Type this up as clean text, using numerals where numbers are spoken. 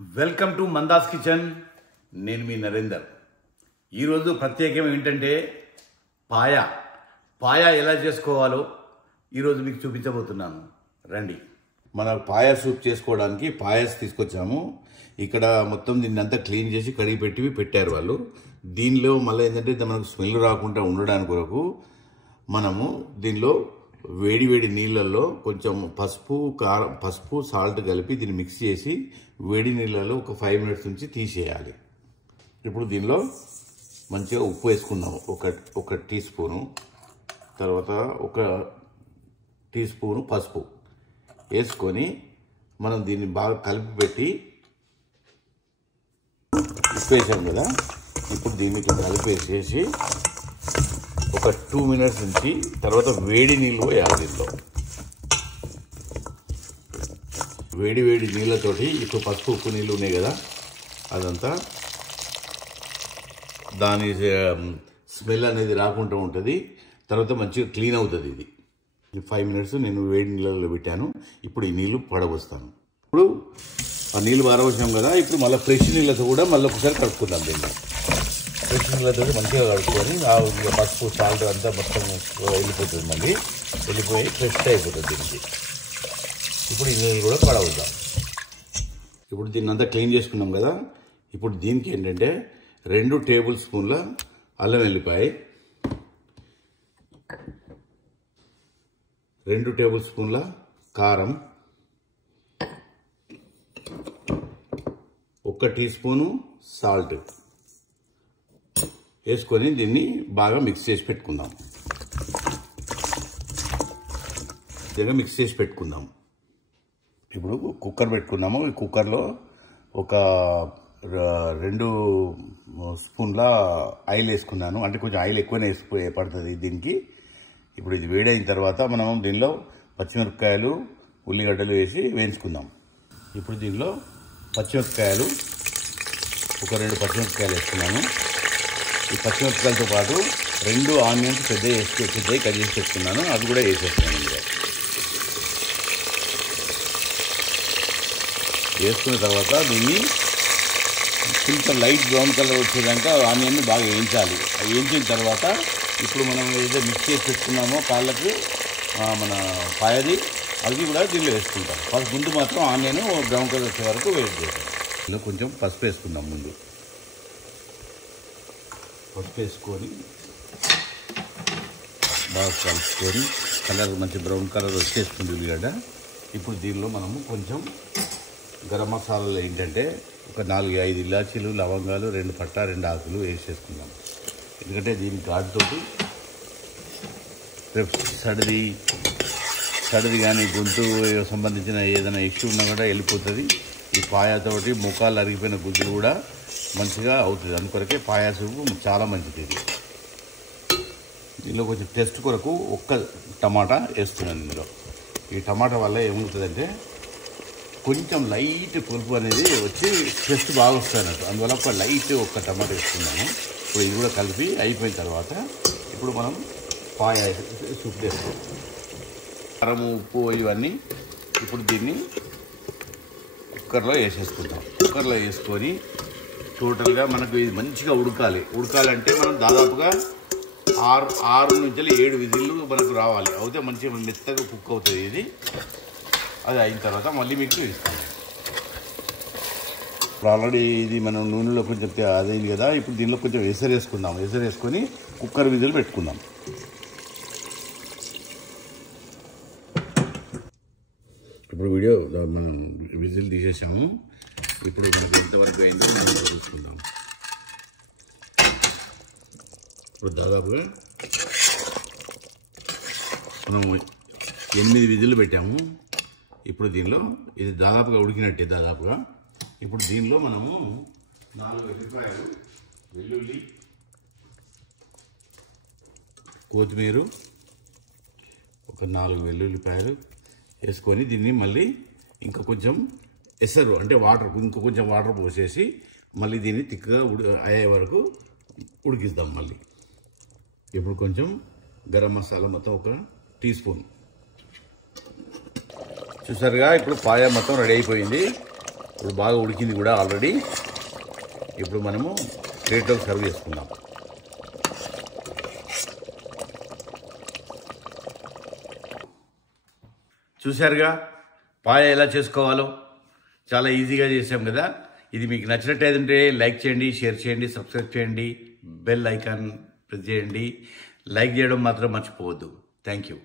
Welcome to మందాస్ kitchen. నేను మీ నరేందర్. ఈరోజు ప్రత్యేకం ఏంటంటే పాయ ఎలా చేసుకోవాలో ఈరోజు మీకు చూపించబోతున్నాను. రండి. మన పాయ సూప్ చేసుకోవడానికి పాయస్ తీసుకొచ్చాము. ఇక్కడ మొత్తం దీన్ని అంతా క్లీన్ చేసి కడిగి పెట్టి పెట్టారు వాళ్ళు. దీనిలో మళ్ళీ ఏంటంటే మనకు స్మెల్ రాకుండా ఉండడానికి కొరకు మనము దీనిలో వేడి నీళ్ళల్లో కొంచెం పసుపు సాల్ట్ కలిపి దీన్ని మిక్స్ చేసి వేడి నీళ్ళలో ఒక 5 minutes నుంచి తీసేయాలి. ఇప్పుడు దీనిలో మంచిగా ఉప్పు వేసుకున్నాము, ఒక టీ స్పూను, తర్వాత ఒక టీ స్పూను పసుపు వేసుకొని మనం దీన్ని బాగా కలిపి పెట్టి ఉప్పు వేసాం కదా. ఇప్పుడు దీన్ని కలిపేసేసి ఒక 2 minutes నుంచి తర్వాత వేడి నీళ్ళు పోయాలి. దీనిలో వేడి నీళ్ళతోటి ఇప్పుడు పసుపు ఉప్పు నీళ్ళు ఉన్నాయి కదా, అదంతా దాని స్మెల్ అనేది రాకుండా ఉంటుంది. తర్వాత మంచిగా క్లీన్ అవుతుంది. ఇది 5 minutes నేను వేడి నీళ్ళలో పెట్టాను. ఇప్పుడు ఈ నీళ్ళు పడవస్తాను. ఇప్పుడు ఆ నీళ్ళు పారవచ్చాం కదా, ఇప్పుడు మళ్ళీ ఫ్రెష్ నీళ్ళతో కూడా మళ్ళీ ఒకసారి కడుక్కుందాం. దీన్ని ఫ్రెష్ నీళ్ళతో మంచిగా కడుక్కొని ఆ పసుపు సాల్ట్ అంతా మొత్తం వెళ్ళిపోతుంది, మళ్ళీ వెళ్ళిపోయి ఫ్రెష్ అయిపోతుంది దీనికి. ఇప్పుడు ఈ నీళ్ళు కూడా పడవుద్దాం. ఇప్పుడు దీన్ని అంతా క్లీన్ చేసుకున్నాం కదా. ఇప్పుడు దీనికి ఏంటంటే 2 టేబుల్ స్పూన్ల అల్లం వెల్లిపాయ, 2 టేబుల్ స్పూన్ల కారం, 1 టీ స్పూను సాల్ట్ వేసుకొని దీన్ని బాగా మిక్స్ చేసి పెట్టుకుందాం. మిక్స్ చేసి పెట్టుకుందాం. ఇప్పుడు కుక్కర్ పెట్టుకున్నాము. ఈ కుక్కర్లో ఒక 2 స్పూన్ల ఆయిల్ వేసుకున్నాను. అంటే కొంచెం ఆయిల్ ఎక్కువనే పడుతుంది దీనికి. ఇప్పుడు ఇది వేడైన తర్వాత మనం దీనిలో పచ్చిమిరపకాయలు ఉల్లిగడ్డలు వేసి వేయించుకుందాం. ఇప్పుడు దీనిలో పచ్చిమిరపకాయలు ఒక 2 పచ్చిమిరపకాయలు వేసుకున్నాను. ఈ పచ్చిమిరపకాయలతో పాటు 2 ఆనియన్స్ పెద్దవి కట్ చేసి పెట్టుకున్నాను, అది కూడా వేసేస్తున్నాను. ఇందులో వేసుకున్న తర్వాత దీన్ని కొంచెం లైట్ బ్రౌన్ కలర్ వచ్చేదాకా ఆనియన్ని బాగా వేయించాలి. వేయించిన తర్వాత ఇప్పుడు మనం ఏదైతే మిక్స్ చేసి పెట్టుకున్నామో కాళ్ళకు మన పాయది, అది కూడా దీనిలో వేసుకుంటాం. ఫస్ట్ ముందు మాత్రం ఆనియన్ బ్రౌన్ కలర్ వచ్చే వరకు వెయిట్ చేస్తాం. ఇందులో కొంచెం పసుపు వేసుకుందాం. ముందు పసుపు వేసుకొని బాగా కలుపుకొని కలర్ మంచి బ్రౌన్ కలర్ వచ్చేస్తుంది ఉల్లిగడ్డ. ఇప్పుడు దీనిలో మనము కొంచెం గరం మసాలాలు ఏంటంటే ఒక 4-5 ఇలాచీలు, లవంగాలు, 2 పట్టా, 2 ఆకులు వేసేసుకుందాం. ఎందుకంటే దీని ఘాటుతోటి సడిది కానీ గొంతు సంబంధించిన ఏదైనా ఇష్యూ ఉన్నా కూడా వెళ్ళిపోతుంది. ఈ పాయతోటి ముఖాలు అరిగిపోయిన గుజ్జులు కూడా మంచిగా అవుతుంది. అందుకొరకే పాయ సూపు చాలా మంచిది. ఇది దీనిలో కొంచెం టేస్ట్ కొరకు 1 టమాటా వేస్తున్నాను. ఇందులో ఈ టమాటా వల్ల ఏమవుతుందంటే కొంచెం లైట్ పులుపు అనేది వచ్చి టేస్ట్ బాగా వస్తుంది అన్నట్టు. అందువల్ల ఒక టమాటా వేసుకున్నాను. ఇప్పుడు ఇది కూడా కలిపి అయిపోయిన తర్వాత ఇప్పుడు మనం పాయ సూప్ వేస్తాం. కారం, ఉప్పు ఇవన్నీ ఇప్పుడు దీన్ని కుక్కర్లో వేసేసుకుంటాం. కుక్కర్లో వేసుకొని టోటల్గా మనకు ఇది మంచిగా ఉడకాలంటే మనం దాదాపుగా 6 నుంచి 7 విజిల్లు మనకు రావాలి. అయితే మంచిగా మెత్తగా కుక్ అవుతుంది ఇది. అది అయిన తర్వాత మళ్ళీ మీకు చూపిస్తాను. ఇప్పుడు ఆల్రెడీ ఇది మనం నూనెలో కొంచెం అదైంది కదా. ఇప్పుడు దీనిలో కొంచెం వేసుకుందాం. వేసుకొని కుక్కర్ విజిల్ పెట్టుకుందాం. ఇప్పుడు మనం విజిల్ తీసేసాము. ఇప్పుడు మనకు ఎంతవరకు అయిందో మనం చూసుకుందాం. ఇప్పుడు దాదాపుగా మనం 8 విజిల్లు పెట్టాము. ఇప్పుడు దీనిలో ఇది దాదాపుగా ఉడికినట్టే దాదాపుగా. ఇప్పుడు దీనిలో మనము 4 వెల్లిపాయలు, వెల్లుల్లి, కొత్తిమీర, ఒక 4 వెల్లుల్లిపాయలు వేసుకొని దీన్ని మళ్ళీ ఇంకా కొంచెం ఎసరు అంటే ఇంకా కొంచెం వాటర్ పోసేసి మళ్ళీ దీన్ని తిక్కగా అయ్యే వరకు ఉడికిద్దాం మళ్ళీ. ఇప్పుడు కొంచెం గరం మసాలా మొత్తం 1 టీ స్పూన్. చూసారుగా ఇప్పుడు పాయ మొత్తం రెడీ అయిపోయింది. ఇప్పుడు బాగా ఉడికింది కూడా ఆల్రెడీ. ఇప్పుడు మనము ప్లేట్లోకి సర్వ్ చేసుకుందాం. చూశారుగా పాయ ఎలా చేసుకోవాలో, చాలా ఈజీగా చేసాం కదా. ఇది మీకు నచ్చినట్టయితే లైక్ చేయండి, షేర్ చేయండి, సబ్స్క్రైబ్ చేయండి, బెల్ ఐకాన్ ప్రెస్ చేయండి. లైక్ చేయడం మాత్రం మర్చిపోవద్దు. Thank you.